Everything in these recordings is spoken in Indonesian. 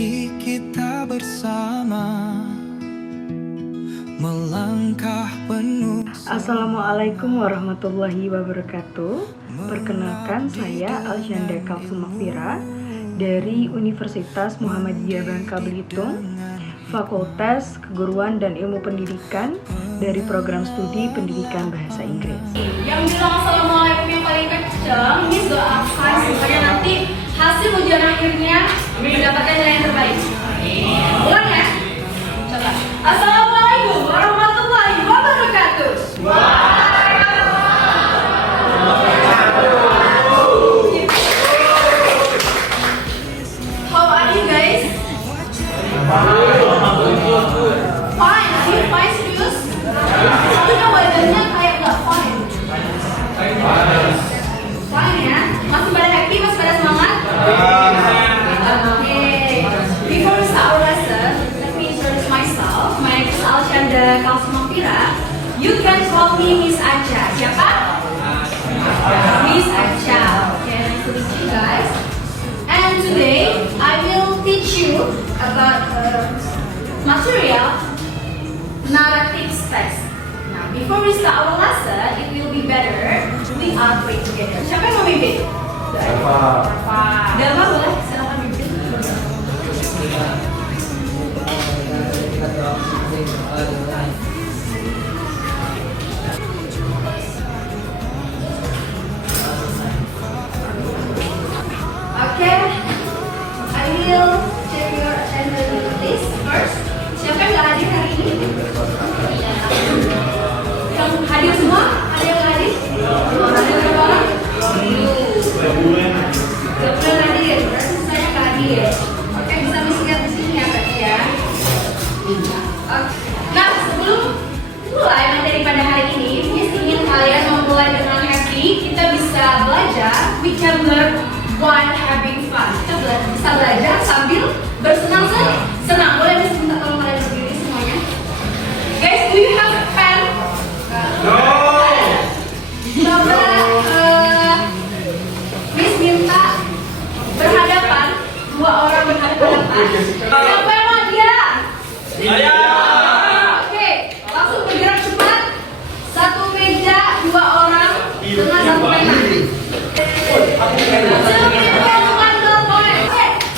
Mari kita bersama melangkah penuh. Assalamualaikum warahmatullahi wabarakatuh. Perkenalkan, saya Alsyanda Kalsumafira dari Universitas Muhammadiyah Bangka Belitung, Fakultas Keguruan dan Ilmu Pendidikan dari Program Studi Pendidikan Bahasa Inggris. Yang bilang assalamualaikum yang paling kenceng, Miss doakan supaya nanti hasil ujian akhirnya mendapatkan nilai yang terbaik. Ulang ya. Coba. Assalamualaikum warahmatullahi wabarakatuh. How are you guys? Fine. Are you fine, serious? Soalnya wajahnya kayak nggak fine. Fine ya? Masih pada happy? Masih pada semangat? Okay. Before we start our lesson, let me introduce myself. My name is Alsyanda Kalsumafira. You can call me Miss Acha. Siapa? Miss Acha. Okay, nice to meet you guys. And today I will teach you about material narrative text. Now, before we start our lesson, it will be better we are praying together. Siapa yang mau mimpin? Dama boleh, silakan mimpin. Okay, I will check your attendance list first. Siapa yang nggak hadir hari ini? Yang hadir semua? Ada yang nggak hadir? Ada berapa orang? 20 hadir, berarti saya nggak hadir. Oke, bisa misikat di sini ya berarti ya. Nah, sebelum mulai materi pada hari ini, Miss ingin kalian memulai dengan happy. Kita bisa belajar, we can learn while having fun. Kita bisa belajar sambil bersenang-senang. Senang, boleh Miss minta tolong kalian berdiri semuanya. Guys, do you have a pen? No. Coba Miss minta berhadapan, dua orang berhadapan. Siapa yang mau dia? Saya. Oke, langsung bergerak cepat. Satu meja, dua orang dengan satu pena.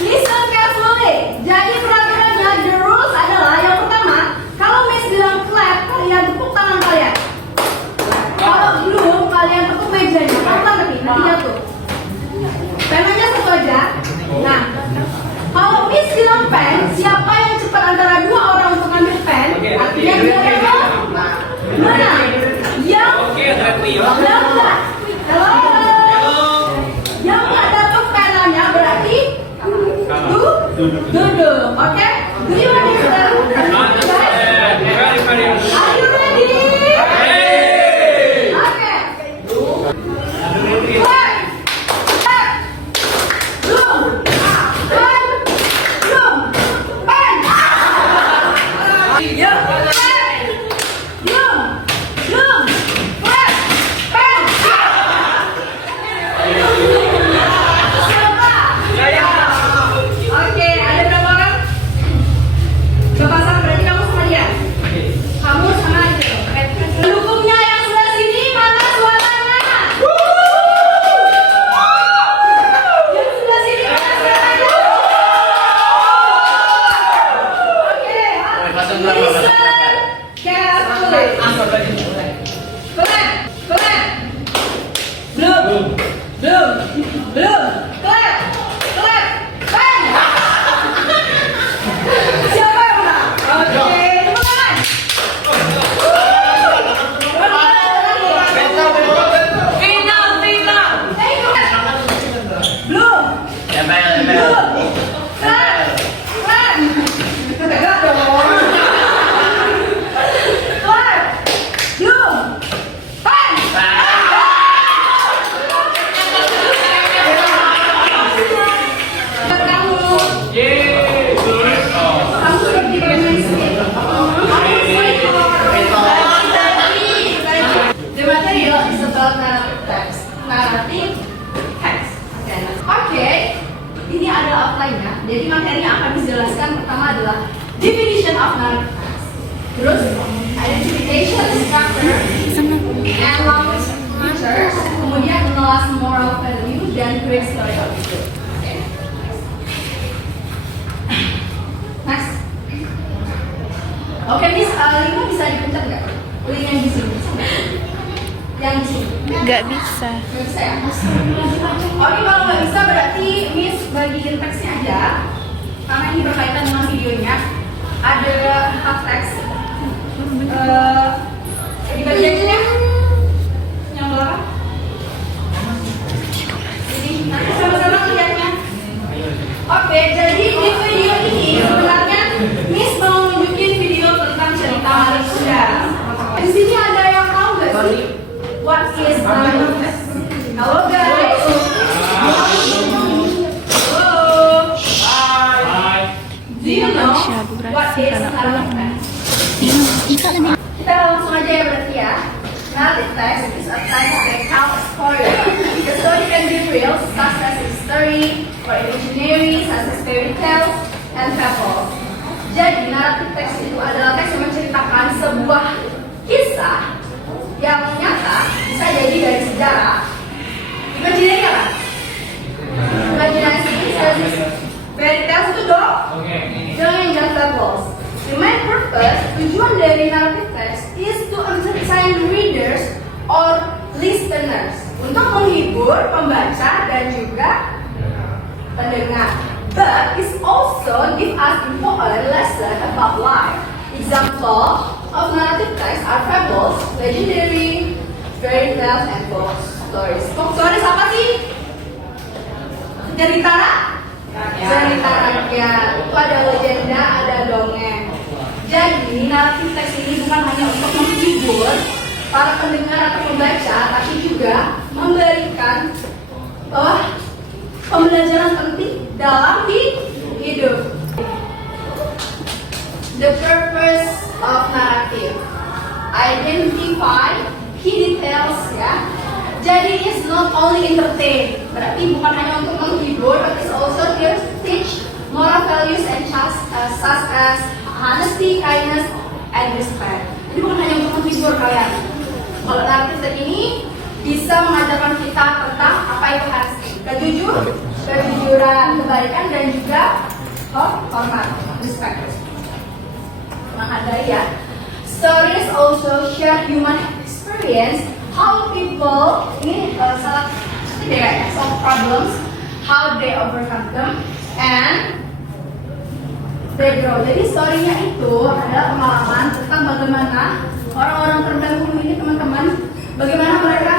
Listen carefully. Jadi peraturannya, the rules adalah yang pertama, kalau Miss bilang clap, kalian tepuk tangan kalian. Kalau belum, kalian tepuk mejanya. Pelan tapi nanti jatuh. Penanya satu aja. Nah, kalau Miss bilang pen, siapa yang cepat antara dua orang untuk ambil pen? Artinya dia adalah mana? Yang yang nggak dapat penanya berarti duduk. Oke? Do you want to start? Are you ready? Oke. Jadi materi yang akan dijelaskan pertama adalah definition of narrative text, terus identification, structure, and language features, kemudian kelas moral value dan great story of it. Oke. Next. Oke, Miss, linknya bisa dipencet nggak? Link yang di sini. Yang di sini. Nggak bisa. Nggak bisa ya? Oke, kalau nggak bisa berarti Miss bagiin teksnya aja. Karena ini berkaitan dengan videonya. Ada 4 teks. Dibagi aja ya. Yang belakang. Jadi nanti sama-sama lihatnya. Oke, jadi di video ini sebenarnya Miss mau nunjukin video tentang cerita Malik Kuda. Di sini ada yang tahu nggak sih? What is narrative text? Halo guys. Hello. Do you know what is narrative text? Kita langsung aja ya berarti ya. Narrative text is a type of account story. The story can be real, such as a story, or imaginary, such as fairy tales and fables. Jadi narrative text itu adalah teks yang menceritakan sebuah kisah yang nyata, bisa jadi dari sejarah. Imaginary apa? Imajinasi, fairy tales itu dong. Dan fables. The main purpose, tujuan dari narrative text is to entertain readers or listeners, untuk menghibur pembaca dan juga pendengar. But it also give us important lesson about life. Example of narrative text are fables, legendary, fairy tales, and folk stories. Folk stories apa sih? Cerita rakyat. Itu ada legenda, ada dongeng. Jadi narrative text ini bukan hanya untuk menghibur para pendengar atau pembaca, tapi juga memberikan pembelajaran penting dalam hidup. The purpose of narrative, identify key details ya. Jadi it's not only entertain, berarti bukan hanya untuk menghibur, but it's also teach moral values and such as honesty, kindness, and respect. Jadi bukan hanya untuk menghibur kalian. Kalau narrative ini bisa mengajarkan kita tentang apa itu honesty, kejujuran, kebaikan, dan juga hormat, respect. Menghargai ya. Stories also share human experience, how people ini salah solve problems, how they overcome them, and they grow. Jadi story-nya itu adalah pengalaman tentang bagaimana orang-orang terdahulu ini, teman-teman, bagaimana mereka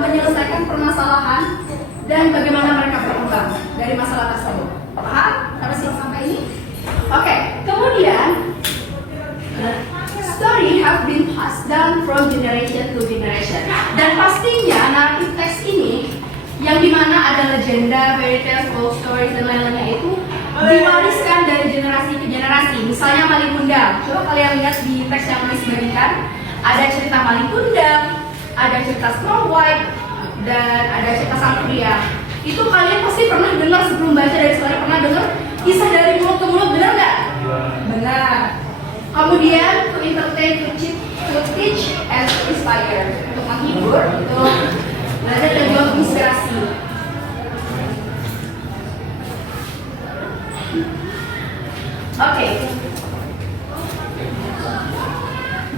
menyelesaikan permasalahan dan bagaimana mereka berkembang dari masalah tersebut. Paham? Harus sampai ini? Oke, kemudian story have been passed down from generation to generation. Dan pastinya narrative text ini yang dimana ada legenda, fairy tales, folk stories, dan lain-lainnya itu diwariskan dari generasi ke generasi. Misalnya Malin Kundang. Coba kalian lihat di teks yang disebutkan, ada cerita Malin Kundang, ada cerita Snow White, dan ada cerita Sang Pria. Itu kalian pasti pernah dengar sebelum baca dari story, pernah dengar kisah dari mulut ke mulut, benar nggak? Benar. Kemudian to entertain, to teach, and to inspire, untuk menghibur, untuk belajar dan juga untuk inspirasi. Oke.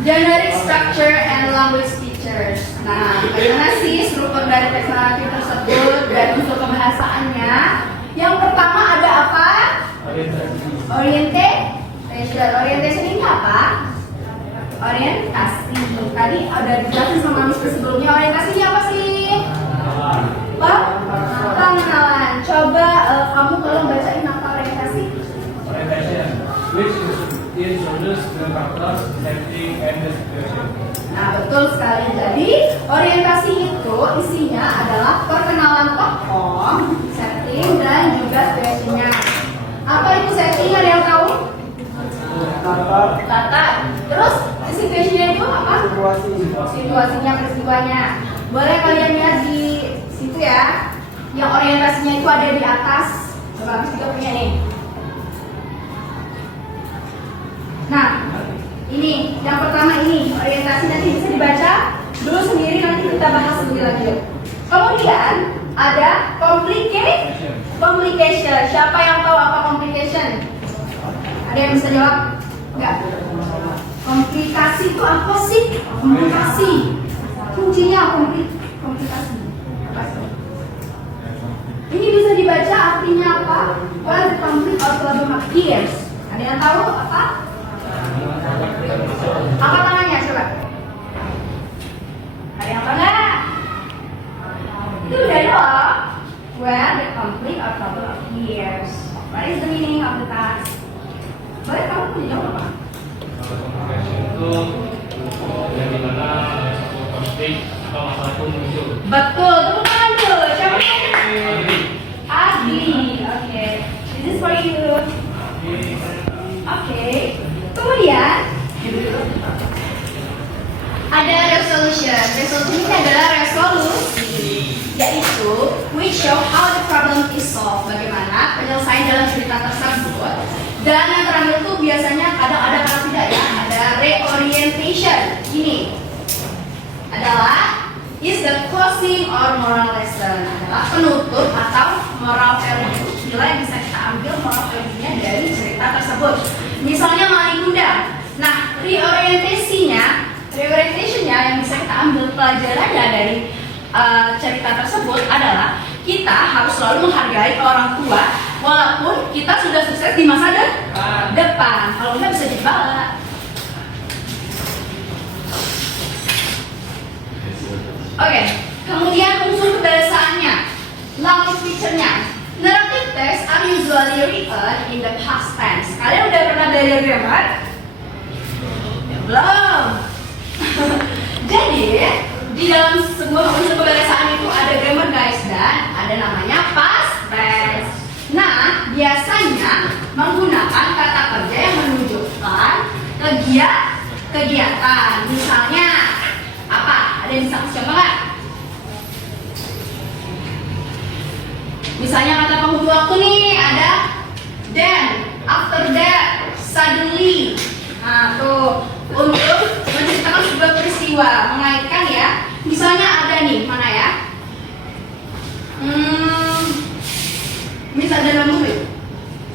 Generic structure and language features. Nah, bagaimana sih struktur dari teks naratif tersebut dan unsur kebahasaannya? Yang pertama ada apa? Orientation ini apa? Orientasi. Tadi udah dijelasin sama Miss sebelumnya. Orientasinya apa sih? Pengenalan. Coba kamu tolong bacain apa orientasi? Orientation, which introduce the factors, setting, and the situation. Nah, betul sekali. Jadi orientasi itu isinya adalah perkenalan tokoh, setting, dan juga situasinya. Apa itu setting? Ada yang tahu? Tata. Terus situasinya itu apa? Situasinya, peristiwanya. Boleh kalian lihat di situ ya. Yang orientasinya itu ada di atas Coba Miss juga punya nih. Nah, ini yang pertama ini orientasi nanti bisa dibaca dulu sendiri, nanti kita bahas lebih lanjut. Kemudian ada complication. Siapa yang tahu apa complication? Ada yang bisa jawab? Enggak. Komplikasi itu apa sih? Komplikasi. Kuncinya komplikasi. Apa sih? Ini bisa dibaca artinya apa? When the conflict or problem appears. Ada yang tahu apa? Angkat tangannya coba. Ada yang tahu nggak? Itu udah doang. When the conflict or problem appears. What is the meaning of the task? Boleh kamu punya jawab apa? Itu yang dimana satu konflik atau masalah itu muncul. Betul, tepuk tangan tuh. Siapa yang Adi? Oke. This is for you. Oke. Kemudian ada resolution. Resolution ini adalah resolusi, yaitu which show how the problem is solved. Bagaimana penyelesaian dalam cerita tersebut. Dan yang terakhir tuh biasanya kadang ada, kadang tidak ya. Ada reorientation. Ini adalah is the closing or moral lesson, adalah penutup atau moral value. Nilai yang bisa kita ambil moral value-nya dari cerita tersebut. Misalnya maling kundang. Nah, reorientationnya yang bisa kita ambil pelajarannya dari cerita tersebut adalah kita harus selalu menghargai orang tua walaupun kita sudah sukses di masa depan. Kalau nggak bisa jadi bala. Oke, kemudian unsur kebiasaannya, language feature-nya. Narrative text are usually written in the past tense. Kalian udah pernah belajar grammar? Ya, belum. Jadi di dalam sebuah unsur kebiasaan itu ada grammar guys, dan ada namanya past tense. Nah, biasanya menggunakan kata kerja yang menunjukkan kegiatan. Misalnya apa? Ada yang bisa kasih contoh nggak? Misalnya kata penghubung waktu nih ada then, after that, suddenly. Nah tuh untuk menceritakan sebuah peristiwa, mengaitkan ya. Misalnya ada nih, mana ya? Misalnya dalam movie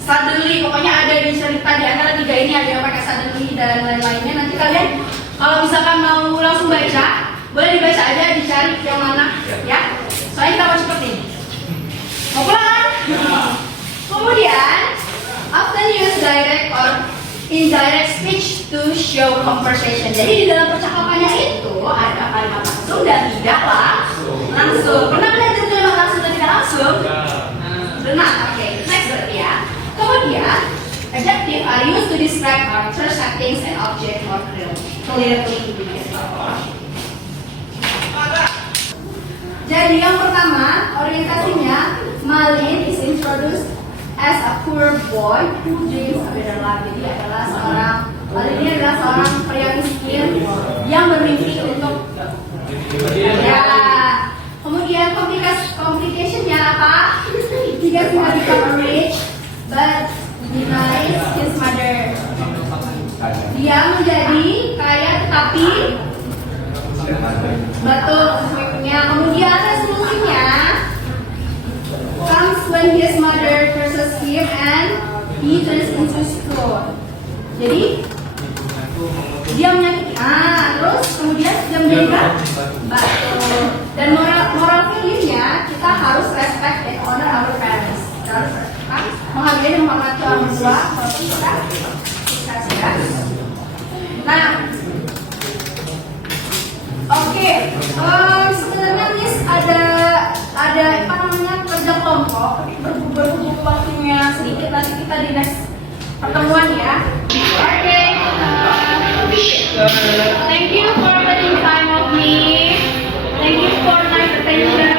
suddenly, pokoknya ada di cerita di antara tiga ini ada yang pakai suddenly dan lain-lainnya. Nanti kalian kalau misalkan mau langsung baca, boleh dibaca aja, dicari yang mana ya. Soalnya kita mau cepet nih. Mau pulang? Kemudian often use direct or indirect speech to show conversation. Jadi di dalam percakapannya itu ada kalimat langsung dan tidak langsung. Pernah belajar kalimat langsung dan tidak langsung? Benar. Oke, next berarti ya. Kemudian adjective are used to describe characters, settings, and object more clearly. Jadi yang pertama orientasinya, Malin is introduced as a poor boy who dreams a better life. Jadi Malin ini adalah seorang pria miskin yang bermimpi untuk ya. Kemudian complication-nya apa? Jika he had become rich but denies his mother. Dia menjadi kaya tetapi betul sebaiknya. Kemudian resolusinya comes when his mother curses him and he turns into stone. Jadi dia menyakiti. Terus kemudian dia menjadi batu. Dan moral value-nya kita harus respect and honor our parents. Kita harus menghargai dan menghormati orang tua. Kalau kita sukses ya. Nah, oke. Sebenarnya Miss ada apa namanya kerja kelompok, tapi berhubung waktunya sedikit, nanti kita di next pertemuan ya. Oke. Thank you for spending time with me. Thank you for nice attention.